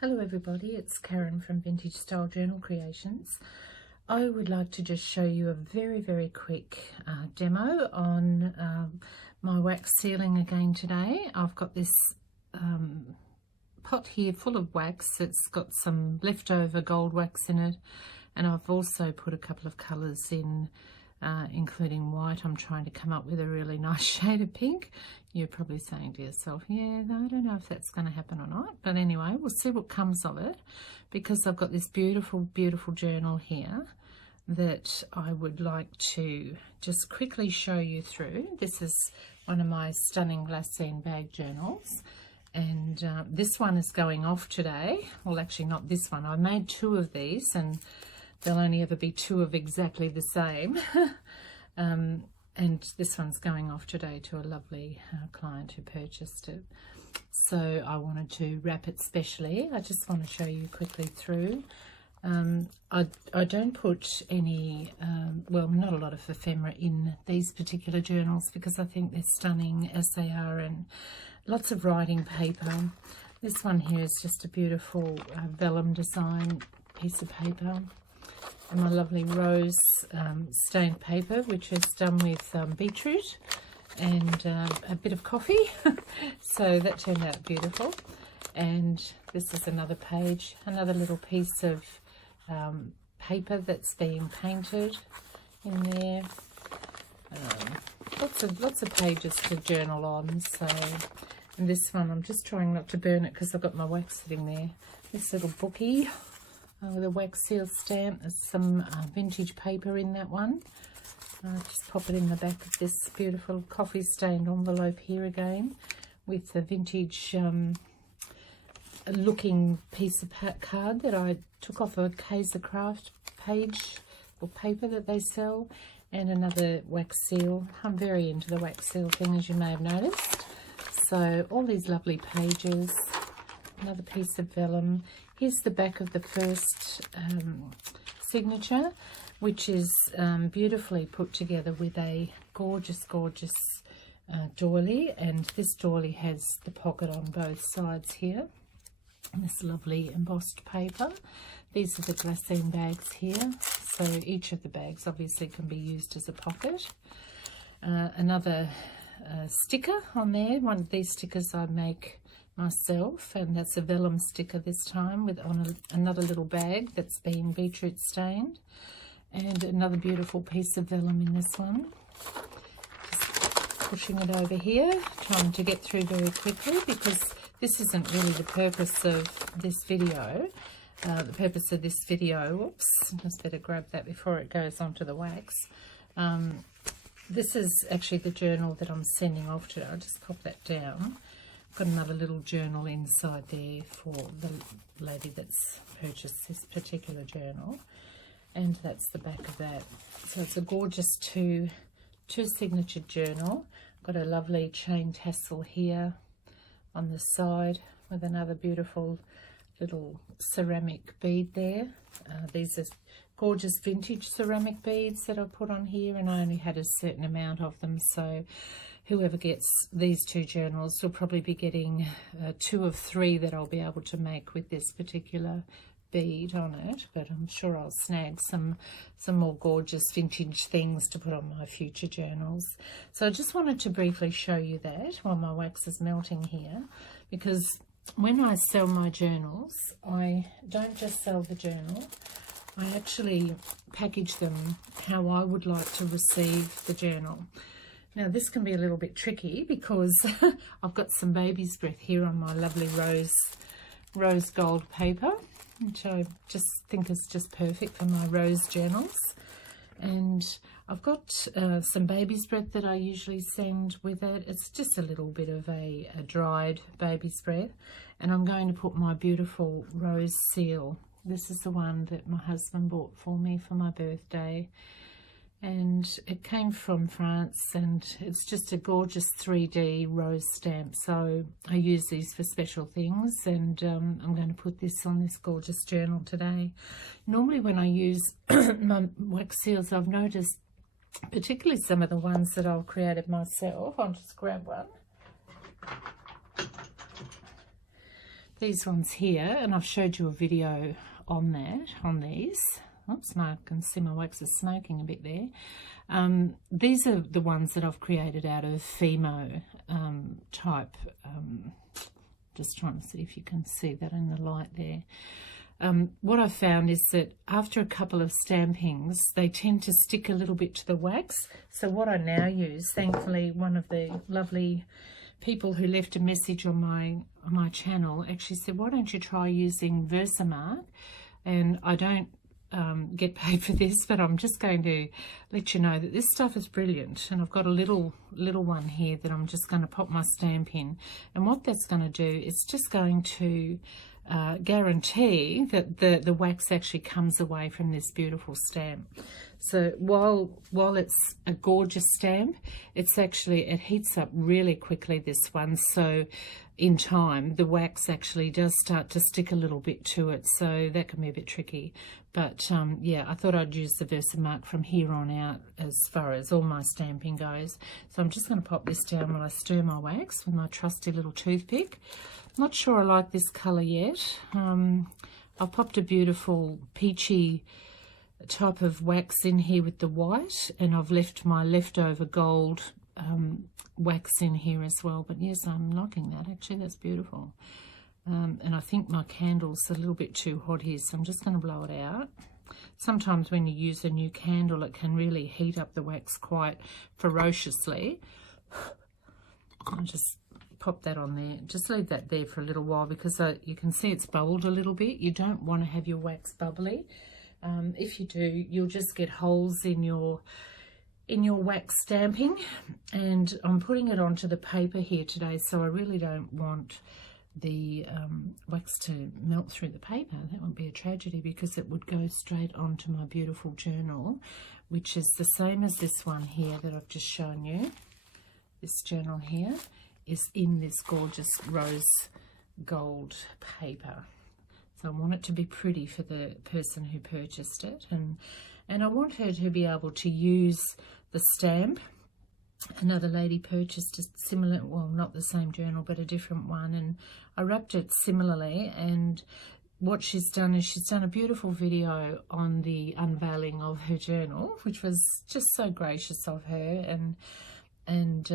Hello everybody, it's Karen from Vintage Style Journal Creations. I would like to just show you a very quick demo on my wax sealing again today. I've got this pot here full of wax. It's got some leftover gold wax in it, and I've also put a couple of colours in, including white. I'm trying to come up with a really nice shade of pink. You're probably saying to yourself, yeah, I don't know if that's going to happen or not, but anyway, we'll see what comes of it, because I've got this beautiful journal here that I would like to just quickly show you through. This is one of my stunning Glassine Bag Journals, and this one is going off today. Well, actually not this one. I made two of these, and there'll only ever be two of exactly the same. And this one's going off today to a lovely client who purchased it. So I wanted to wrap it specially. I just want to show you quickly through. I don't put any, well, not a lot of ephemera in these particular journals because I think they're stunning as they are, and lots of writing paper. This one here is just a beautiful vellum design piece of paper. And my lovely rose stained paper, which is done with beetroot and a bit of coffee. So that turned out beautiful. And this is another page, another little piece of paper that's being painted in there. Lots of pages to journal on. So, and this one, I'm just trying not to burn it because I've got my wax sitting there. This little bookie with a wax seal stamp. There's some vintage paper in that one. Just pop it in the back of this beautiful coffee stained envelope here again, with a vintage looking piece of card that I took off a Kaiser Craft page or paper that they sell, and another wax seal. I'm very into the wax seal thing, as you may have noticed. So all these lovely pages, another piece of vellum. Here's the back of the first signature, which is beautifully put together with a gorgeous doily, and this doily has the pocket on both sides here, and this lovely embossed paper. These are the Glassine bags here, so each of the bags obviously can be used as a pocket. Another sticker on there. One of these stickers I make myself, and that's a vellum sticker this time, with on another little bag that's been beetroot stained, and another beautiful piece of vellum in this one. Just pushing it over here, trying to get through very quickly because this isn't really the purpose of this video. The purpose of this video, whoops, just better grab that before it goes onto the wax. This is actually the journal that I'm sending off to. I'll just pop that down. Got another little journal inside there for the lady that's purchased this particular journal, and that's the back of that. So it's a gorgeous two signature journal. Got a lovely chain tassel here on the side with another beautiful little ceramic bead there. These are gorgeous vintage ceramic beads that I put on here, and I only had a certain amount of them, so whoever gets these two journals will probably be getting 2 of 3 that I'll be able to make with this particular bead on it, but I'm sure I'll snag some more gorgeous vintage things to put on my future journals. So I just wanted to briefly show you that while my wax is melting here, because when I sell my journals, I don't just sell the journal, I actually package them how I would like to receive the journal. Now this can be a little bit tricky because I've got some baby's breath here on my lovely rose gold paper, which I just think is just perfect for my rose journals. And I've got some baby's breath that I usually send with it. It's just a little bit of a dried baby's breath, and I'm going to put my beautiful rose seal. This is the one that my husband bought for me for my birthday, and it came from France, and it's just a gorgeous 3D rose stamp. So I use these for special things, and I'm going to put this on this gorgeous journal today. Normally when I use my wax seals, I've noticed, particularly some of the ones that I've created myself, I'll just grab one. these ones here, and I've showed you a video on that, on these. Oops, no, I can see my wax is smoking a bit there. These are the ones that I've created out of Fimo type. Just trying to see if you can see that in the light there. What I found is that after a couple of stampings, they tend to stick a little bit to the wax. So what I now use, thankfully, one of the lovely people who left a message on my channel actually said, why don't you try using Versamark? And I don't get paid for this, but I'm just going to let you know that this stuff is brilliant. And I've got a little one here that I'm just going to pop my stamp in. And what that's going to do is just going to guarantee that the wax actually comes away from this beautiful stamp. So while it's a gorgeous stamp, it heats up really quickly, this one. So in time, the wax actually does start to stick a little bit to it. So that can be a bit tricky. But yeah, I thought I'd use the Versamark from here on out as far as all my stamping goes. So I'm just going to pop this down while I stir my wax with my trusty little toothpick. Not sure I like this colour yet. I've popped a beautiful peachy type of wax in here with the white, and I've left my leftover gold wax in here as well. But yes, I'm liking that. Actually, that's beautiful. And I think my candle's a little bit too hot here, so I'm just going to blow it out. Sometimes when you use a new candle, it can really heat up the wax quite ferociously. I'll just pop that on there. Just leave that there for a little while, because you can see it's bubbled a little bit. You don't want to have your wax bubbly. If you do, you'll just get holes in your wax stamping. And I'm putting it onto the paper here today, so I really don't want the wax to melt through the paper. That would be a tragedy, because it would go straight onto my beautiful journal, which is the same as this one here that I've just shown you. This journal here is in this gorgeous rose gold paper. So I want it to be pretty for the person who purchased it, and I want her to be able to use the stamp. Another lady purchased a similar, well, not the same journal, but a different one, and I wrapped it similarly. And what she's done is she's done a beautiful video on the unveiling of her journal, which was just so gracious of her. And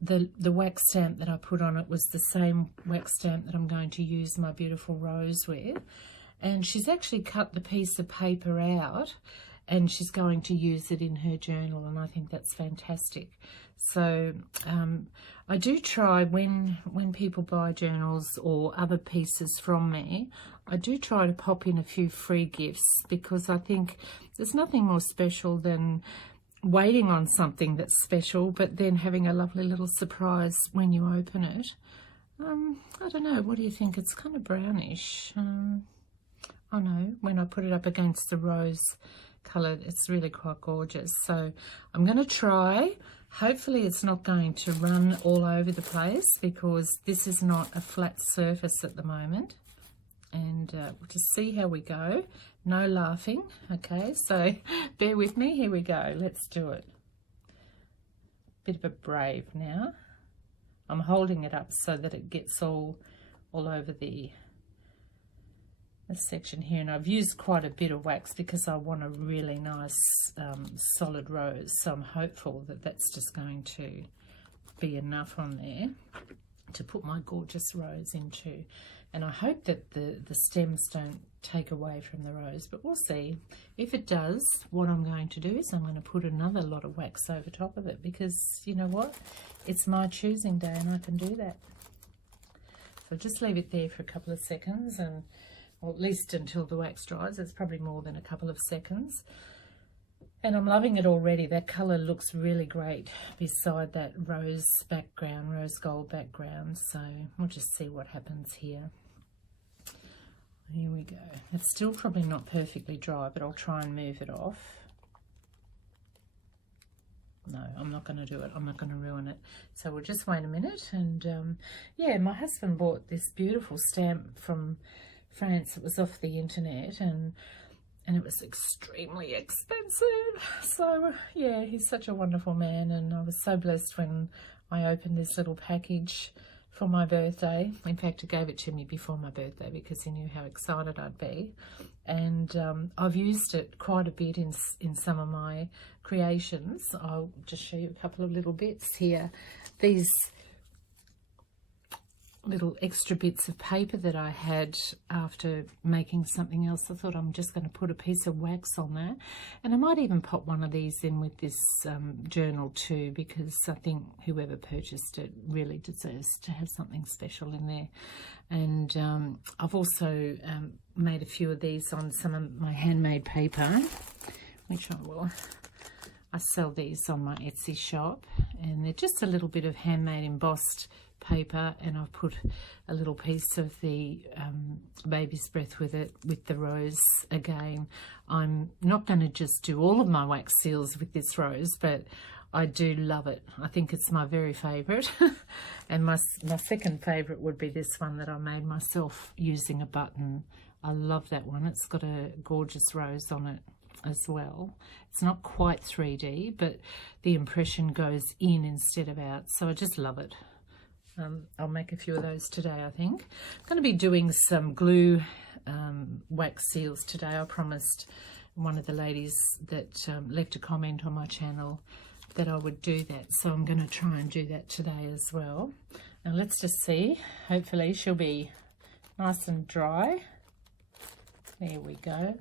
the wax stamp that I put on it was the same wax stamp that I'm going to use my beautiful rose with. And she's actually cut the piece of paper out, and she's going to use it in her journal, and I think that's fantastic. So I do try, when people buy journals or other pieces from me, I do try to pop in a few free gifts, because I think there's nothing more special than waiting on something that's special, but then having a lovely little surprise when you open it. I don't know, what do you think? It's kind of brownish. I know, when I put it up against the rose colour, it's really quite gorgeous. So I'm going to try. Hopefully it's not going to run all over the place, because this is not a flat surface at the moment. And we'll just see how we go. No laughing. Okay, so bear with me. Here we go. Let's do it. Bit of a brave now. I'm holding it up so that it gets all over the section here, and I've used quite a bit of wax because I want a really nice solid rose, so I'm hopeful that that's just going to be enough on there to put my gorgeous rose into. And I hope that the stems don't take away from the rose, but we'll see. If it does, what I'm going to do is I'm going to put another lot of wax over top of it, because you know what, it's my choosing day and I can do that. So just leave it there for a couple of seconds, and or at least until the wax dries. It's probably more than a couple of seconds. And I'm loving it already. That colour looks really great beside that rose background, rose gold background. So we'll just see what happens here. Here we go. It's still probably not perfectly dry, but I'll try and move it off. No, I'm not going to do it. I'm not going to ruin it. So we'll just wait a minute. And yeah, my husband bought this beautiful stamp from France. It was off the internet, and it was extremely expensive. So yeah, he's such a wonderful man, and I was so blessed when I opened this little package for my birthday. In fact, he gave it to me before my birthday because he knew how excited I'd be. And I've used it quite a bit in some of my creations. I'll just show you a couple of little bits here. These little extra bits of paper that I had after making something else. I thought I'm just going to put a piece of wax on there, and I might even pop one of these in with this journal too, because I think whoever purchased it really deserves to have something special in there. And I've also made a few of these on some of my handmade paper, which I sell these on my Etsy shop, and they're just a little bit of handmade embossed paper, and I've put a little piece of the baby's breath with it, with the rose again. I'm not going to just do all of my wax seals with this rose, but I do love it. I think it's my very favourite. And my second favourite would be this one that I made myself using a button. I love that one. It's got a gorgeous rose on it as well. It's not quite 3D, but the impression goes in instead of out, so I just love it. I'll make a few of those today, I think. I'm going to be doing some glue wax seals today. I promised one of the ladies that left a comment on my channel that I would do that, so I'm going to try and do that today as well. Now let's just see. Hopefully she'll be nice and dry. There we go.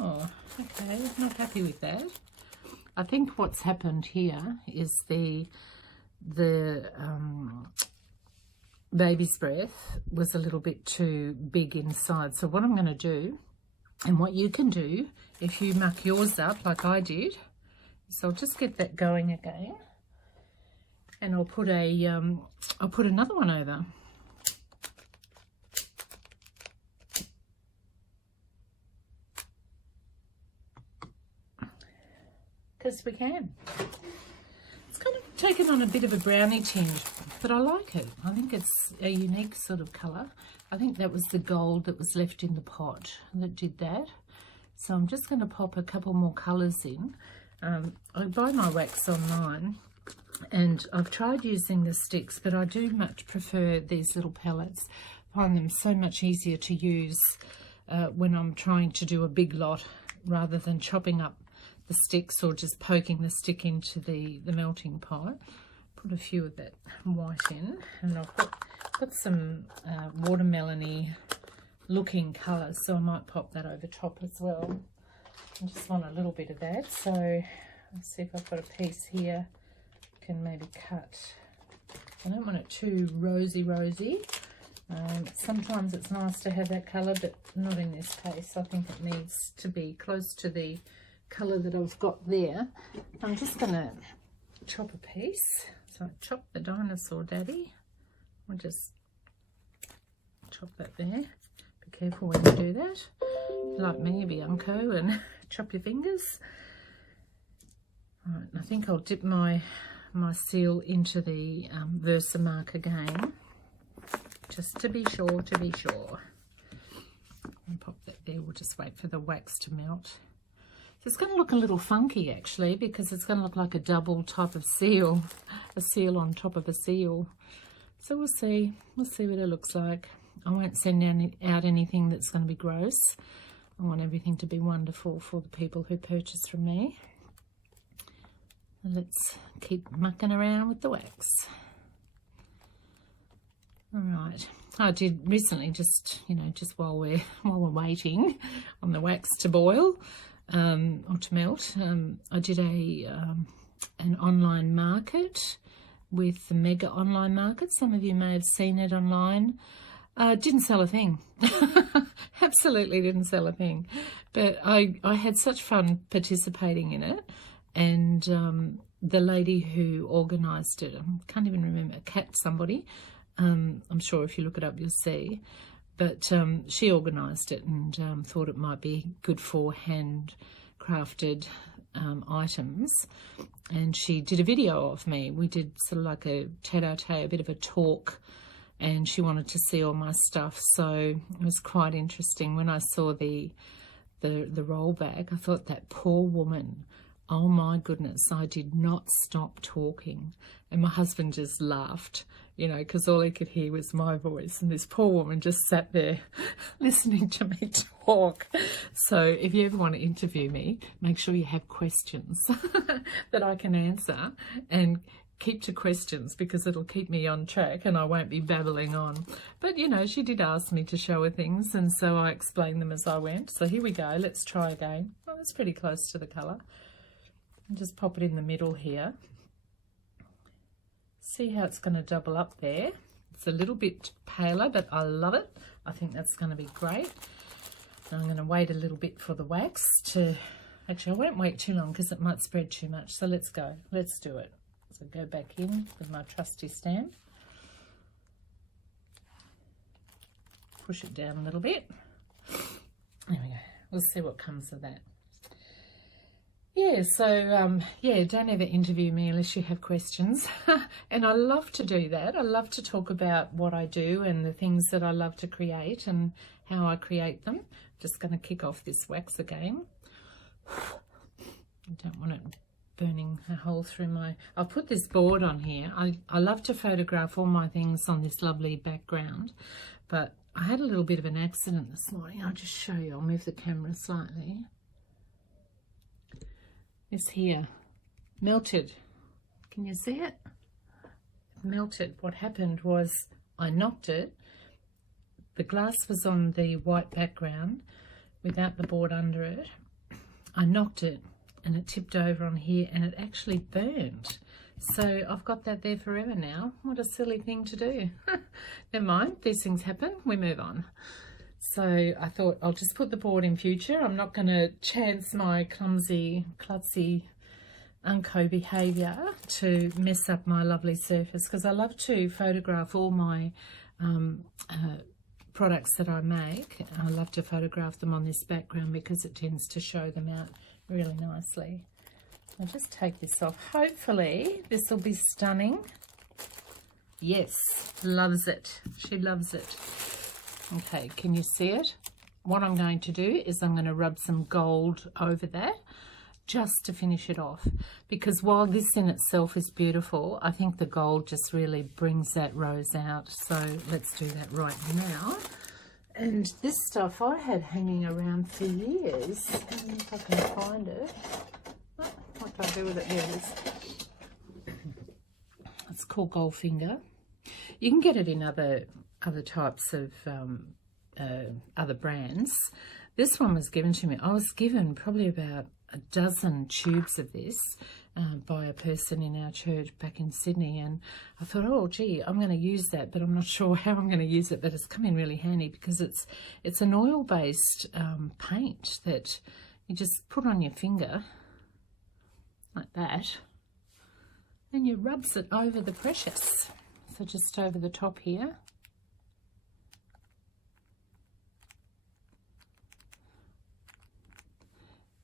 Oh, okay, not happy with that. I think what's happened here is the baby's breath was a little bit too big inside. So what I'm going to do, and what you can do if you muck yours up like I did, so I'll just get that going again, and I'll put another one over. Because we can. It's kind of taken on a bit of a brownie tinge, but I like it. I think it's a unique sort of colour. I think that was the gold that was left in the pot that did that. So I'm just going to pop a couple more colours in. I buy my wax online, and I've tried using the sticks, but I do much prefer these little pellets. I find them so much easier to use when I'm trying to do a big lot, rather than chopping up the sticks or just poking the stick into the melting pot. Put a few of that white in, and I'll put some watermelon-y looking colour, so I might pop that over top as well. I just want a little bit of that, so let's see if I've got a piece here I can maybe cut. I don't want it too rosy. Sometimes it's nice to have that colour, but not in this case. I think it needs to be close to the colour that I've got there. I'm just going to chop a piece. So chop the dinosaur daddy. I'll just chop that there. Be careful when you do that. Like me, be unco and chop your fingers. Right, I think I'll dip my seal into the Versamark again, just to be sure. And pop that there. We'll just wait for the wax to melt. So it's going to look a little funky actually, because it's going to look like a double type of seal, a seal on top of a seal. So we'll see what it looks like. I won't send out anything that's going to be gross. I want everything to be wonderful for the people who purchase from me. And let's keep mucking around with the wax. All right. I did recently, just while we're waiting on the wax to boil or to melt, I did an online market with the Mega Online Market. Some of you may have seen it online. Didn't sell a thing. Absolutely didn't sell a thing. But I had such fun participating in it. And the lady who organised it, I can't even remember, Cat somebody. I'm sure if you look it up you'll see. But she organised it and thought it might be good for handcrafted items. And she did a video of me. We did sort of like a tete-a-tete, a bit of a talk, and she wanted to see all my stuff. So it was quite interesting. When I saw the roll bag, I thought, that poor woman, Oh my goodness, I did not stop talking. And my husband just laughed, you know, because all he could hear was my voice. And this poor woman just sat there listening to me talk. So if you ever want to interview me, make sure you have questions that I can answer, and keep to questions, because it'll keep me on track and I won't be babbling on. But, you know, she did ask me to show her things, and so I explained them as I went. So here we go. Let's try again. Oh, that's pretty close to the colour. Just pop it in the middle here. See how it's going to double up there. It's a little bit paler, but I love it. I think that's going to be great. Now I'm going to wait a little bit for the wax to... Actually, I won't wait too long because it might spread too much. So let's go. Let's do it. So go back in with my trusty stand. Push it down a little bit. There we go. We'll see what comes of that. Yeah, so, yeah, don't ever interview me unless you have questions. And I love to do that. I love to talk about what I do and the things that I love to create and how I create them. Just going to kick off this wax again. I don't want it burning a hole through my... I'll put this board on here. I love to photograph all my things on this lovely background, but I had a little bit of an accident this morning. I'll just show you. I'll move the camera slightly. This here melted. Can you see it? Melted. What happened was I knocked it. The glass was on the white background without the board under it. I knocked it and it tipped over on here and it actually burned. So I've got that there forever now. What a silly thing to do. Never mind, these things happen, we move on. So I thought I'll just put the board in future. I'm not going to chance my clumsy, klutzy, unco behaviour to mess up my lovely surface, because I love to photograph all my products that I make. I love to photograph them on this background because it tends to show them out really nicely. I'll just take this off. Hopefully this will be stunning. Yes, loves it. She loves it. Okay, can you see it? What I'm going to do is I'm going to rub some gold over that just to finish it off, because while this in itself is beautiful, I think the gold just really brings that rose out. So let's do that right now. And this stuff I had hanging around for years. I don't know if I can find it. What do I do with it? Here it is. It's called Goldfinger. You can get it in other types of other brands. This one was given to me. I was given probably about a dozen tubes of this by a person in our church back in Sydney, and I thought, oh gee, I'm going to use that, but I'm not sure how I'm going to use it. But it's come in really handy because it's an oil-based paint that you just put on your finger like that, and you rubs it over the precious. So just over the top here.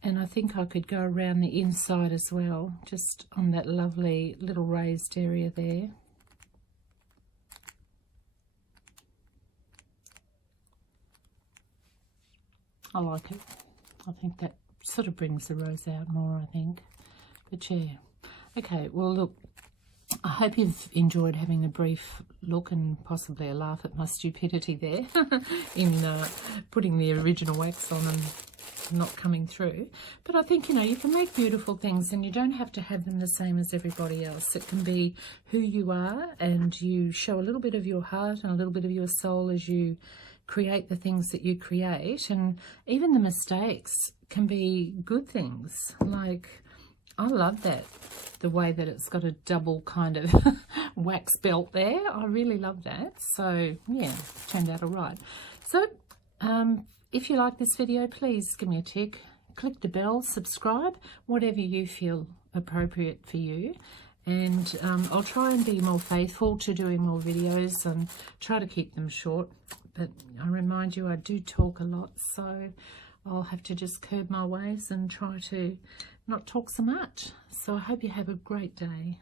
And I think I could go around the inside as well, just on that lovely little raised area there. I like it. I think that sort of brings the rose out more, I think. But yeah. Okay, well look, I hope you've enjoyed having a brief look and possibly a laugh at my stupidity there in putting the original wax on and not coming through. But I think, you know, you can make beautiful things and you don't have to have them the same as everybody else. It can be who you are, and you show a little bit of your heart and a little bit of your soul as you create the things that you create. And even the mistakes can be good things. Like, I love that, the way that it's got a double kind of wax belt there. I really love that. So yeah, turned out all right. So if you like this video, please give me a tick, click the bell, subscribe, whatever you feel appropriate for you. And I'll try and be more faithful to doing more videos and try to keep them short. But I remind you, I do talk a lot, so I'll have to just curb my ways and try to not talk so much. So I hope you have a great day.